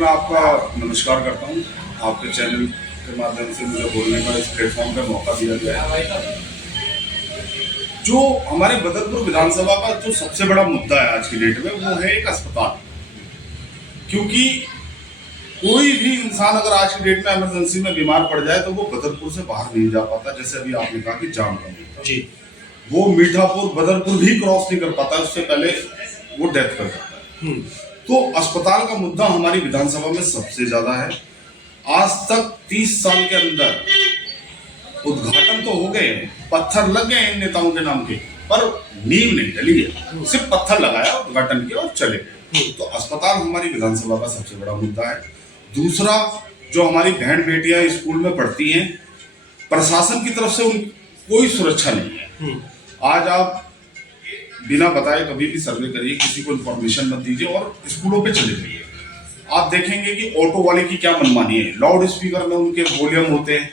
मैं आपका नमस्कार करता हूँ। आपके चैनल के माध्यम से मुझे बोलने का इस प्लेटफॉर्म पर मौका दिया गया है। जो हमारे बदरपुर विधानसभा का जो सबसे बड़ा मुद्दा है आज की डेट में, वो है एक अस्पताल। क्योंकि कोई भी इंसान अगर आज की डेट में इमरजेंसी में बीमार पड़ जाए तो वो बदरपुर से बाहर नहीं जा पाता। जैसे अभी आपने कहा कि जाम का मुद्दा जी, वो मीठापुर बदरपुर भी क्रॉस नहीं कर पाता, उससे पहले वो डेथ कर जाता है। तो अस्पताल का मुद्दा हमारी विधानसभा में सबसे ज्यादा है। आज तक 30 साल के अंदर उद्घाटन तो हो गए, पत्थर लग गए इन नेताओं के नाम के, पर नींव नहीं डली है। सिर्फ पत्थर लगाया, उद्घाटन किया और चले गए। तो अस्पताल हमारी विधानसभा का सबसे बड़ा मुद्दा है। दूसरा, जो हमारी बहन बेटियां स्कूल में पढ़ती हैं, प्रशासन की तरफ से उन कोई सुरक्षा नहीं है। आज आप बिना बताए कभी भी सर्वे करिए, किसी को इन्फॉर्मेशन मत दीजिए और स्कूलों पे चले जाइए। आप देखेंगे कि ऑटो वाले की क्या मनमानी है। लाउड स्पीकर में उनके वॉल्यूम होते हैं,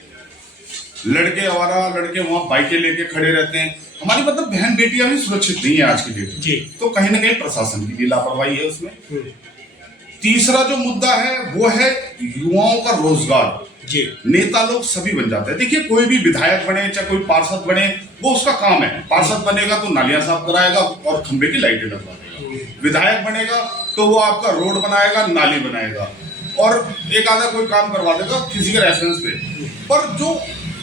लड़के आवारा लड़के वहां बाइकें लेके खड़े रहते हैं। हमारी मतलब बहन बेटियां भी सुरक्षित नहीं है आज की डेट में। तो कहीं ना कहीं प्रशासन की भी लापरवाही है उसमें। तीसरा जो मुद्दा है वो है युवाओं का रोजगार। नेता लोग सभी बन जाते हैं। देखिए, कोई भी विधायक बने चाहे कोई पार्षद बने, वो उसका काम है। पार्षद बनेगा तो नालियां साफ कराएगा और खंबे की लाइटें लगवा देगा। विधायक बनेगा तो वो आपका रोड बनाएगा, नाली बनाएगा और एक आधा कोई काम करवा देगा किसी के रेफरेंस पे। पर जो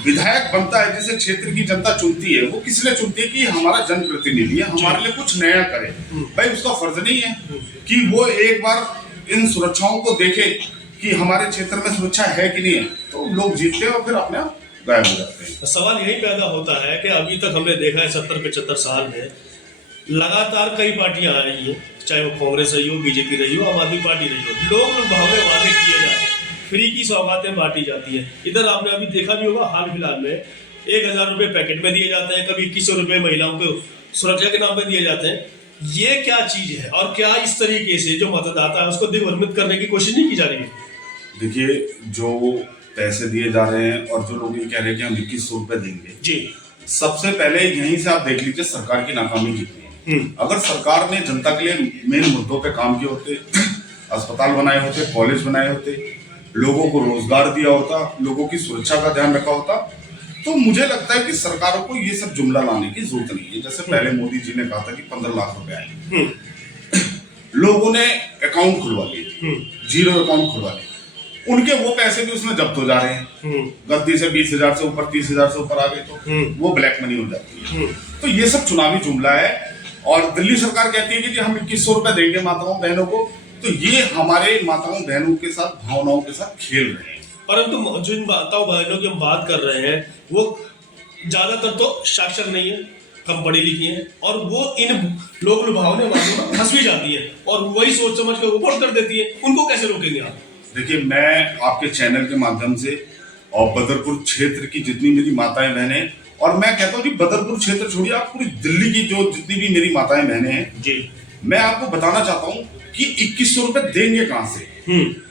विधायक बनता है, जिसे क्षेत्र की जनता चुनती है, वो किस लिए चुनती है? कि हमारा जनप्रतिनिधि है, हमारे लिए कुछ नया करे। भाई, उसका फर्ज नहीं है कि वो एक बार इन सुरक्षाओं को देखे कि हमारे क्षेत्र में सुरक्षा है कि नहीं है। तो लोग जीतते हैं और फिर अपने आप गायब हो जाते हैं। सवाल यही पैदा होता है कि अभी तक हमने देखा है 70-75 साल में लगातार कई पार्टियां आ रही हैं, चाहे वो कांग्रेस रही हो, बीजेपी रही हो, आम आदमी पार्टी रही हो। लोग भावने वादे किए जाते हैं, फ्री की सौगातें बांटी जाती है। इधर आपने अभी देखा भी होगा, हाल फिलहाल में 1000 रुपये पैकेट में दिए जाते हैं, कभी 2100 रुपये महिलाओं को सुरक्षा के नाम पर दिए जाते हैं। ये क्या चीज है और क्या इस तरीके से जो मतदाता है उसको दिग्भ्रमित करने की कोशिश नहीं की जा रही है? देखिए, जो पैसे दिए जा रहे हैं और जो लोग ये कह रहे हैं कि हम 2100 रुपए देंगे जी, सबसे पहले यहीं से आप देख लीजिए सरकार की नाकामी कितनी है। अगर सरकार ने जनता के लिए मेन मुद्दों पे काम किए होते, अस्पताल बनाए होते, कॉलेज बनाए होते, लोगों को रोजगार दिया होता, लोगों की सुरक्षा का ध्यान रखा होता, तो मुझे लगता है कि सरकारों को ये सब जुमला लाने की जरूरत नहीं है। जैसे पहले मोदी जी ने कहा था कि 15 लाख रुपए आए, लोगों ने अकाउंट खुलवा लिए, जीरो अकाउंट खुलवा लिए, उनके वो पैसे भी उसमें जब्त हो जा रहे हैं। गलती से 20,000 से ऊपर, 30,000 से ऊपर आ गए तो वो ब्लैक मनी हो जाती है। तो ये सब चुनावी जुमला है। और दिल्ली सरकार कहती है कि हम 2100 रुपए देंगे माताओं बहनों को, तो ये हमारे माताओं बहनों के साथ, भावनाओं के साथ खेल रहे हैं। परंतु जिन माताओं बहनों की हम बात कर रहे हैं वो ज्यादातर तो साक्षर नहीं है, कम पढ़ी लिखी है, और वो इन लोग लुभावने वालों में फंस भी जाती है और वही सोच समझ कर वोट कर देती है। उनको कैसे रोकेंगे आप? देखिए, मैं आपके चैनल के माध्यम से और बदरपुर क्षेत्र की जितनी मेरी माताएं बहनें, और मैं कहता हूँ कि बदरपुर क्षेत्र छोड़िए, आप पूरी दिल्ली की जो जितनी भी मेरी माताएं बहनें हैं जी, मैं आपको बताना चाहता हूँ कि 2100 रुपए देंगे कहां से।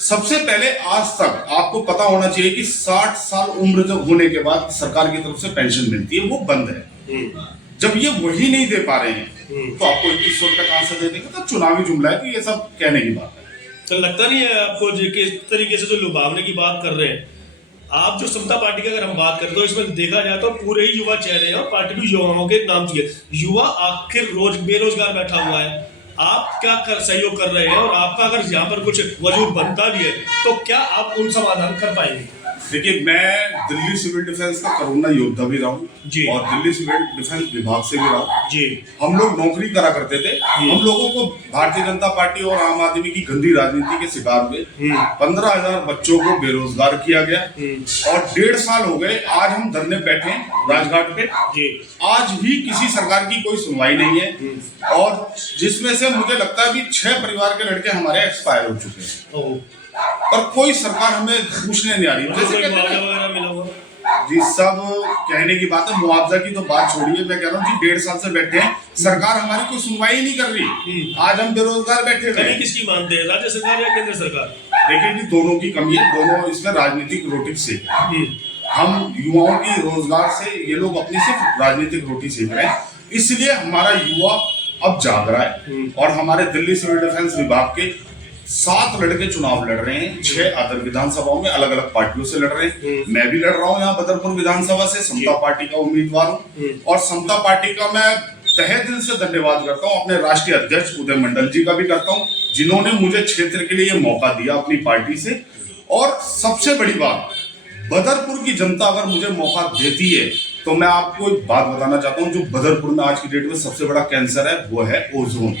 सबसे पहले आज तक आपको पता होना चाहिए कि 60 साल उम्र जब होने के बाद सरकार की तरफ से पेंशन मिलती है, वो बंद है। जब ये वही नहीं दे पा रहे हैं तो आपको 2100 रुपए कहां से दे देंगे? तो चुनावी जुमला है, तो ये सब कहने की बात है। तो लगता नहीं है आपको किस तरीके से जो लुभावने की बात कर रहे हैं आप? जो समता पार्टी की अगर हम बात करें तो इसमें देखा जाए तो पूरे ही युवा चेहरे हैं और पार्टी भी युवाओं के नाम की है। युवा आखिर रोज बेरोजगार बैठा हुआ है, आप क्या सहयोग कर रहे हैं? और आपका अगर यहाँ पर कुछ वजूद बनता भी है तो क्या आप उन समाधान कर पाएंगे? देखिए, मैं दिल्ली सिविल डिफेंस का कोरोना योद्धा भी रहा हूँ और दिल्ली सिविल डिफेंस विभाग से भी रहा हूँ जी। हम लोग नौकरी करा करते थे। हम लोगों को भारतीय जनता पार्टी और आम आदमी की गंदी राजनीति के शिकार हुए। 15,000 बच्चों को बेरोजगार किया गया और 1.5 साल हो गए आज हम धरने बैठे राजघाट पे जी। आज भी किसी सरकार की कोई सुनवाई नहीं है और जिसमें से मुझे लगता है कि 6 परिवार के लड़के हमारे एक्सपायर हो चुके हैं और कोई सरकार हमें पूछने नहीं आ रही। जैसे जी, सब कहने की बात है, मुआवजा की तो बात छोड़िए। मैं कह रहा हूँ जी, 1.5 साल से बैठे हैं, सरकार हमारी कोई सुनवाई नहीं कर रही। आज हम बेरोजगार बैठे हुए। किसकी मानते हैं, राज्य सरकार या केंद्र सरकार? देखिए जी, दोनों की कमी है, दोनों इसमें राजनीतिक रोटी से। हम युवाओं की रोजगार से, ये लोग अपनी सिर्फ राजनीतिक रोटी सेक रहे हैं। इसलिए हमारा युवा अब जाग रहा है और हमारे दिल्ली सिविल डिफेंस विभाग के 7 लड़के चुनाव लड़ रहे हैं, 6 अदर विधानसभाओं में अलग अलग पार्टियों से लड़ रहे हैं। मैं भी लड़ रहा हूँ यहाँ बदरपुर विधानसभा से, समता पार्टी का उम्मीदवार हूँ। और समता पार्टी का मैं तहे दिल से धन्यवाद करता हूँ, अपने राष्ट्रीय अध्यक्ष उदय मंडल जी का भी करता हूँ, जिन्होंने मुझे क्षेत्र के लिए मौका दिया अपनी पार्टी से। और सबसे बड़ी बात, बदरपुर की जनता अगर मुझे मौका देती है तो मैं आपको एक बात बताना चाहता हूँ, जो बदरपुर में आज की डेट में सबसे बड़ा कैंसर है वो है ओजोन,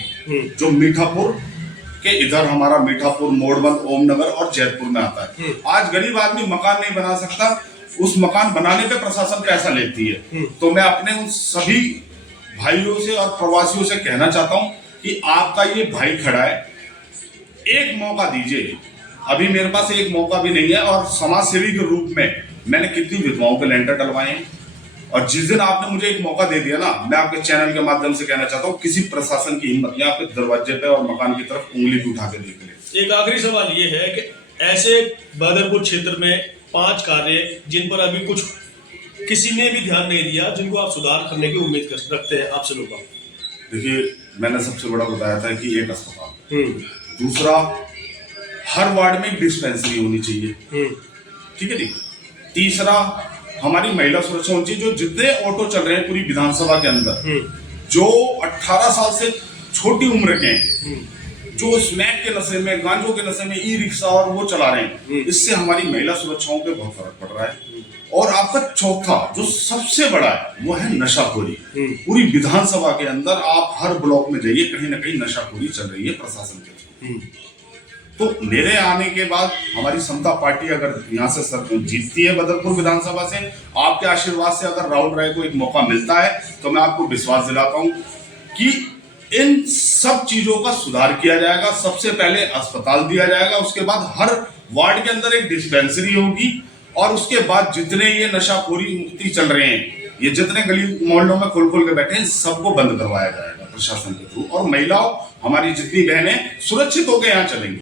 जो मीठापुर के इधर हमारा मीठापुर, मोड़बंद, ओमनगर और जैतपुर में आता है। आज गरीब आदमी मकान नहीं बना सकता, उस मकान बनाने पे प्रशासन पैसा लेती है। तो मैं अपने उन सभी भाइयों से और प्रवासियों से कहना चाहता हूँ कि आपका ये भाई खड़ा है, एक मौका दीजिए। अभी मेरे पास एक मौका भी नहीं है और समाज सेवी के रूप में मैंने कितनी विधवाओं के लेंटर डलवाए हैं। और जिस दिन आपने मुझे एक मौका दे दिया ना, मैं आपके चैनल के माध्यम से कहना चाहता हूँ, किसी प्रशासन की हिम्मत नहीं आपके दरवाजे पे और मकान की तरफ उंगली भी उठा के देख ले। एक आखिरी सवाल ये है कि ऐसे बदरपुर क्षेत्र में 5 कार्य जिन पर अभी कुछ किसी ने भी ध्यान नहीं दिया, जिनको आप सुधार करने की उम्मीद रखते हैं, आपसे लोग। देखिए, मैंने सबसे बड़ा बताया था कि एक अस्पताल, दूसरा हर वार्ड में एक डिस्पेंसरी होनी चाहिए, ठीक है जी। तीसरा, हमारी महिला सुरक्षा होनी चाहिए। जो जितने ऑटो चल रहे हैं पूरी विधानसभा के अंदर, जो 18 साल से छोटी उम्र के हैं, जो स्मैक के नशे में, गांजों के नशे में ई रिक्शा और वो चला रहे हैं, इससे हमारी महिला सुरक्षाओं पे बहुत फर्क पड़ रहा है। और आपका चौथा जो सबसे बड़ा है वो है नशाखोरी। पूरी विधानसभा के अंदर आप हर ब्लॉक में जाइए, कहीं ना कहीं नशाखोरी चल रही है प्रशासन के थ्रू। तो मेरे आने के बाद हमारी समता पार्टी अगर यहाँ से जीतती है बदरपुर विधानसभा से, आपके आशीर्वाद से अगर राहुल राय को एक मौका मिलता है, तो मैं आपको विश्वास दिलाता हूँ कि इन सब चीजों का सुधार किया जाएगा। सबसे पहले अस्पताल दिया जाएगा, उसके बाद हर वार्ड के अंदर एक डिस्पेंसरी होगी, और उसके बाद जितने ये नशाखोरी मुक्ति चल रहे हैं, ये जितने गली मोहल्लों में खोल खोल के बैठे हैं, सबको बंद करवाया जाएगा प्रशासन के थ्रू। और महिलाओं, हमारी जितनी बहनें सुरक्षित होकर यहाँ चलेंगी।